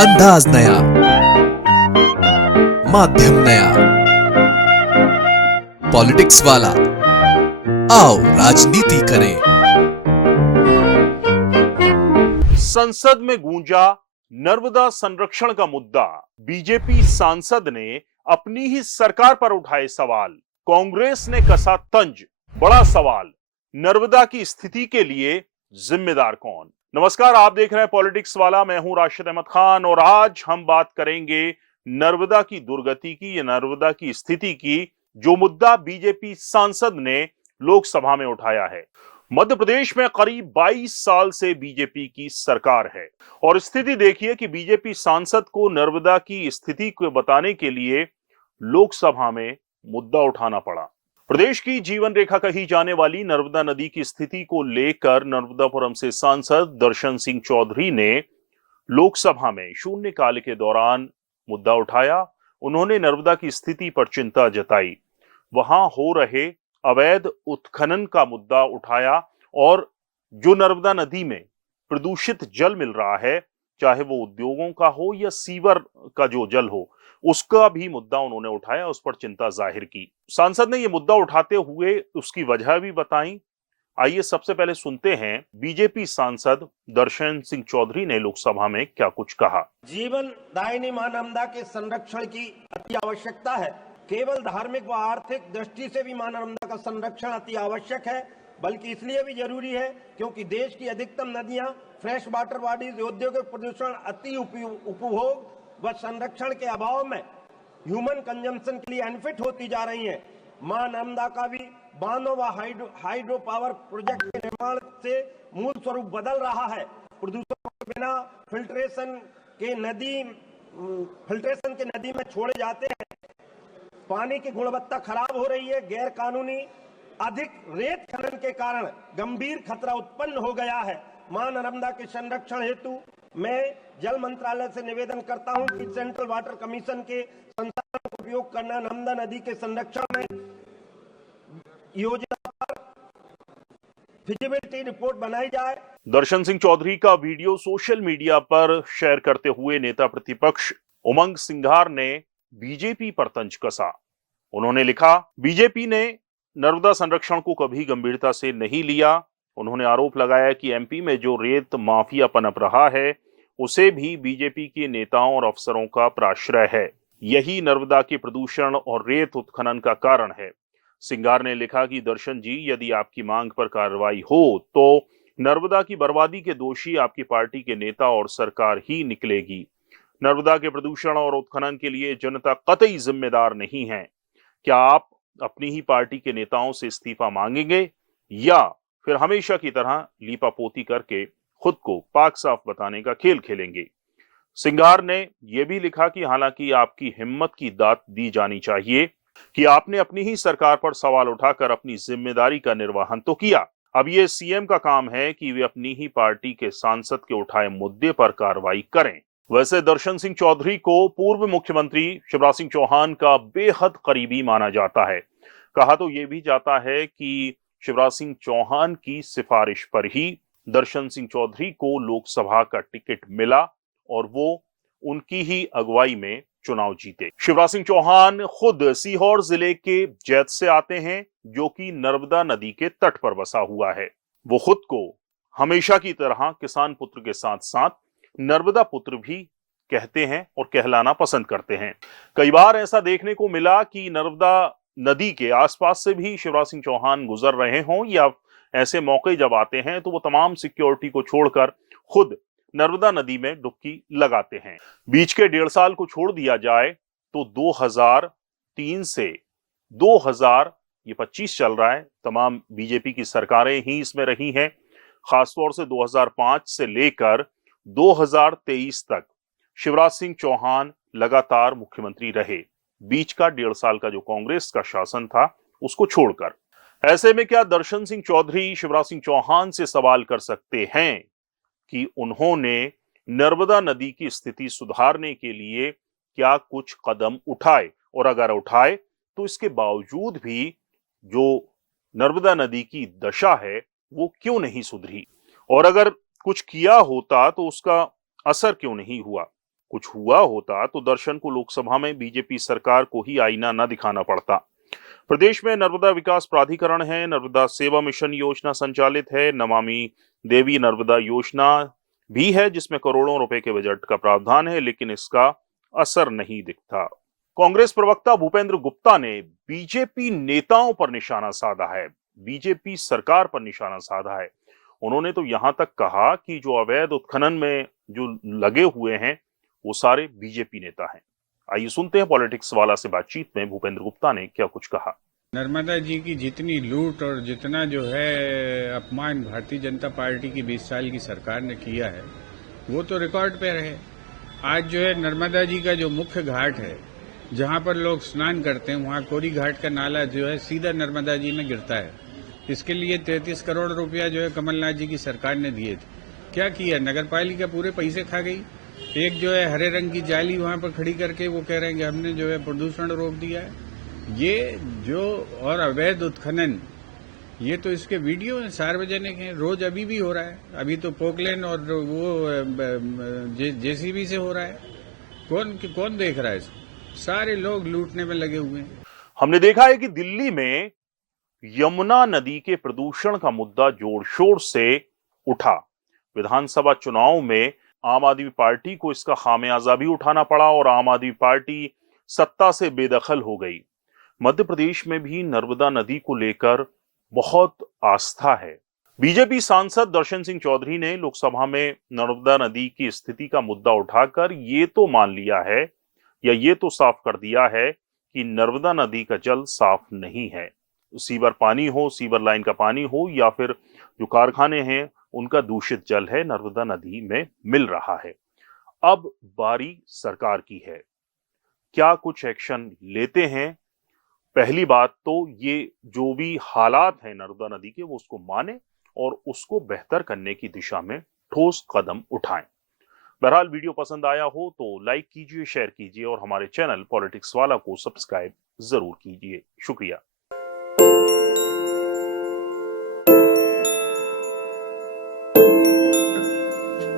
अंदाज नया, माध्यम नया, पॉलिटिक्स वाला। आओ राजनीति करें। संसद में गूंजा नर्मदा संरक्षण का मुद्दा। बीजेपी सांसद ने अपनी ही सरकार पर उठाए सवाल। कांग्रेस ने कसा तंज। बड़ा सवाल, नर्मदा की स्थिति के लिए जिम्मेदार कौन? नमस्कार, आप देख रहे हैं पॉलिटिक्स वाला। मैं हूं राशिद अहमद खान और आज हम बात करेंगे नर्मदा की दुर्गति की या नर्मदा की स्थिति की, जो मुद्दा बीजेपी सांसद ने लोकसभा में उठाया है। मध्य प्रदेश में करीब 22 साल से बीजेपी की सरकार है और स्थिति देखिए कि बीजेपी सांसद को नर्मदा की स्थिति को बताने के लिए लोकसभा में मुद्दा उठाना पड़ा। प्रदेश की जीवन रेखा कही जाने वाली नर्मदा नदी की स्थिति को लेकर नर्मदापुरम से सांसद दर्शन सिंह चौधरी ने लोकसभा में शून्यकाल के दौरान मुद्दा उठाया। उन्होंने नर्मदा की स्थिति पर चिंता जताई, वहां हो रहे अवैध उत्खनन का मुद्दा उठाया और जो नर्मदा नदी में प्रदूषित जल मिल रहा है, चाहे वो उद्योगों का हो या सीवर का जो जल हो, उसका भी मुद्दा उन्होंने उठाया, उस पर चिंता जाहिर की। सांसद ने ये मुद्दा उठाते हुए उसकी वजह भी बताई। आइए सबसे पहले सुनते हैं बीजेपी सांसद दर्शन सिंह चौधरी ने लोकसभा में क्या कुछ कहा। जीवन दायिनी मां नर्मदा के संरक्षण की अति आवश्यकता है। केवल धार्मिक व आर्थिक दृष्टि से भी मां नर्मदा का संरक्षण अति आवश्यक है, बल्कि इसलिए भी जरूरी है क्योंकि देश की अधिकतम नदियां फ्रेश वाटर बॉडीज औद्योगिक प्रदूषण, अति उपभोग व संरक्षण के अभाव में ह्यूमन कंजम्पशन के लिए अनफिट होती जा रही हैं। मां नर्मदा का भी बांधों व हाइड्रो पावर प्रोजेक्ट के निर्माण से मूल स्वरूप बदल रहा है। प्रदूषण के बिना फिल्ट्रेशन के नदी में छोड़े जाते हैं। पानी की गुणवत्ता खराब हो रही है। गैर कानूनी अधिक रेत खनन के कारण गंभीर खतरा उत्पन्न हो गया है। मां नर्मदा के संरक्षण हेतु मैं जल मंत्रालय से निवेदन करता हूं कि सेंट्रल वाटर कमीशन के संसाधन का उपयोग करना नर्मदा नदी के संरक्षण में योजना पर फिजिबिलिटी रिपोर्ट बनाई जाए। दर्शन सिंह चौधरी का वीडियो सोशल मीडिया पर शेयर करते हुए नेता प्रतिपक्ष उमंग सिंघार ने बीजेपी पर तंज कसा। उन्होंने लिखा, बीजेपी ने नर्मदा संरक्षण को कभी गंभीरता से नहीं लिया। उन्होंने आरोप लगाया कि एमपी में जो रेत माफिया पनप रहा है, उसे भी बीजेपी के नेताओं और अफसरों का प्राश्रय है। यही नर्मदा के प्रदूषण और रेत उत्खनन का कारण है। सिंगार ने लिखा कि दर्शन जी, यदि आपकी मांग पर कार्रवाई हो तो नर्मदा की बर्बादी के दोषी आपकी पार्टी के नेता और सरकार ही निकलेगी। नर्मदा के प्रदूषण और उत्खनन के लिए जनता कतई जिम्मेदार नहीं है। क्या आप अपनी ही पार्टी के नेताओं से इस्तीफा मांगेंगे या फिर हमेशा की तरह लीपापोती करके खुद को पाक साफ बताने का खेल खेलेंगे? सिंगार ने यह भी लिखा कि हालांकि आपकी हिम्मत की दात दी जानी चाहिए कि आपने अपनी ही सरकार पर सवाल उठाकर अपनी जिम्मेदारी का निर्वहन तो किया। अब यह सीएम का काम है कि वे अपनी ही पार्टी के सांसद के उठाए मुद्दे पर कार्रवाई करें। वैसे दर्शन सिंह चौधरी को पूर्व मुख्यमंत्री शिवराज सिंह चौहान का बेहद करीबी माना जाता है। कहा तो यह भी जाता है कि शिवराज सिंह चौहान की सिफारिश पर ही दर्शन सिंह चौधरी को लोकसभा का टिकट मिला और वो उनकी ही अगुवाई में चुनाव जीते। शिवराज सिंह चौहान खुद सीहोर जिले के जैत से आते हैं, जो कि नर्मदा नदी के तट पर बसा हुआ है। वो खुद को हमेशा की तरह किसान पुत्र के साथ साथ नर्मदा पुत्र भी कहते हैं और कहलाना पसंद करते हैं। कई बार ऐसा देखने को मिला कि नर्मदा नदी के आसपास से भी शिवराज सिंह चौहान गुजर रहे हों, या ऐसे मौके जब आते हैं तो वो तमाम सिक्योरिटी को छोड़कर खुद नर्मदा नदी में डुबकी लगाते हैं। बीच के 1.5 साल को छोड़ दिया जाए तो 2003 से 2025 चल रहा है, तमाम बीजेपी की सरकारें ही इसमें रही हैं। खासतौर से 2005 से लेकर 2023 तक शिवराज सिंह चौहान लगातार मुख्यमंत्री रहे, बीच का 1.5 साल का जो कांग्रेस का शासन था उसको छोड़कर। ऐसे में क्या दर्शन सिंह चौधरी शिवराज सिंह चौहान से सवाल कर सकते हैं कि उन्होंने नर्मदा नदी की स्थिति सुधारने के लिए क्या कुछ कदम उठाए, और अगर उठाए तो इसके बावजूद भी जो नर्मदा नदी की दशा है वो क्यों नहीं सुधरी, और अगर कुछ किया होता तो उसका असर क्यों नहीं हुआ? कुछ हुआ होता तो दर्शन को लोकसभा में बीजेपी सरकार को ही आईना न दिखाना पड़ता। प्रदेश में नर्मदा विकास प्राधिकरण है, नर्मदा सेवा मिशन योजना संचालित है, नमामि देवी नर्मदा योजना भी है जिसमें करोड़ों रुपए के बजट का प्रावधान है, लेकिन इसका असर नहीं दिखता। कांग्रेस प्रवक्ता भूपेंद्र गुप्ता ने बीजेपी नेताओं पर निशाना साधा है, बीजेपी सरकार पर निशाना साधा है। उन्होंने तो यहां तक कहा कि जो अवैध उत्खनन में जो लगे हुए हैं वो सारे बीजेपी नेता हैं। आइए सुनते हैं पॉलिटिक्स वाला से बातचीत में भूपेंद्र गुप्ता ने क्या कुछ कहा। नर्मदा जी की जितनी लूट और जितना जो है अपमान भारतीय जनता पार्टी की 20 साल की सरकार ने किया है वो तो रिकॉर्ड पे रहे। आज जो है नर्मदा जी का जो मुख्य घाट है जहां पर लोग स्नान करते हैं वहां कोरी घाट का नाला जो है सीधा नर्मदा जी में गिरता है। इसके लिए 33 करोड़ रुपया जो है कमलनाथ जी की सरकार ने दिए थे। क्या किया, नगर पालिका पूरे पैसे खा गई। एक जो है हरे रंग की जाली वहां पर खड़ी करके वो कह रहे हैं कि हमने जो है प्रदूषण रोक दिया है। ये जो और अवैध उत्खनन, ये तो इसके वीडियो हैं, सार्वजनिक हैं, रोज अभी भी हो रहा है। अभी तो पोकलेन और वो जेसीबी से हो रहा है। कौन देख रहा है इसको? सारे लोग लूटने में लगे हुए हैं। हमने देखा है कि दिल्ली में यमुना नदी के प्रदूषण का मुद्दा जोर शोर से उठा। विधानसभा चुनाव में आम आदमी पार्टी को इसका खामियाजा भी उठाना पड़ा और आम आदमी पार्टी सत्ता से बेदखल हो गई। मध्य प्रदेश में भी नर्मदा नदी को लेकर बहुत आस्था है। बीजेपी सांसद दर्शन सिंह चौधरी ने लोकसभा में नर्मदा नदी की स्थिति का मुद्दा उठाकर ये तो मान लिया है या ये तो साफ कर दिया है कि नर्मदा नदी का जल साफ नहीं है। सीवर पानी हो, सीवर लाइन का पानी हो या फिर जो कारखाने हैं उनका दूषित जल है नर्मदा नदी में मिल रहा है। अब बारी सरकार की है, क्या कुछ एक्शन लेते हैं। पहली बात तो ये जो भी हालात हैं नर्मदा नदी के वो उसको माने और उसको बेहतर करने की दिशा में ठोस कदम उठाएं। बहरहाल वीडियो पसंद आया हो तो लाइक कीजिए, शेयर कीजिए और हमारे चैनल पॉलिटिक्स वाला को सब्सक्राइब जरूर कीजिए। शुक्रिया।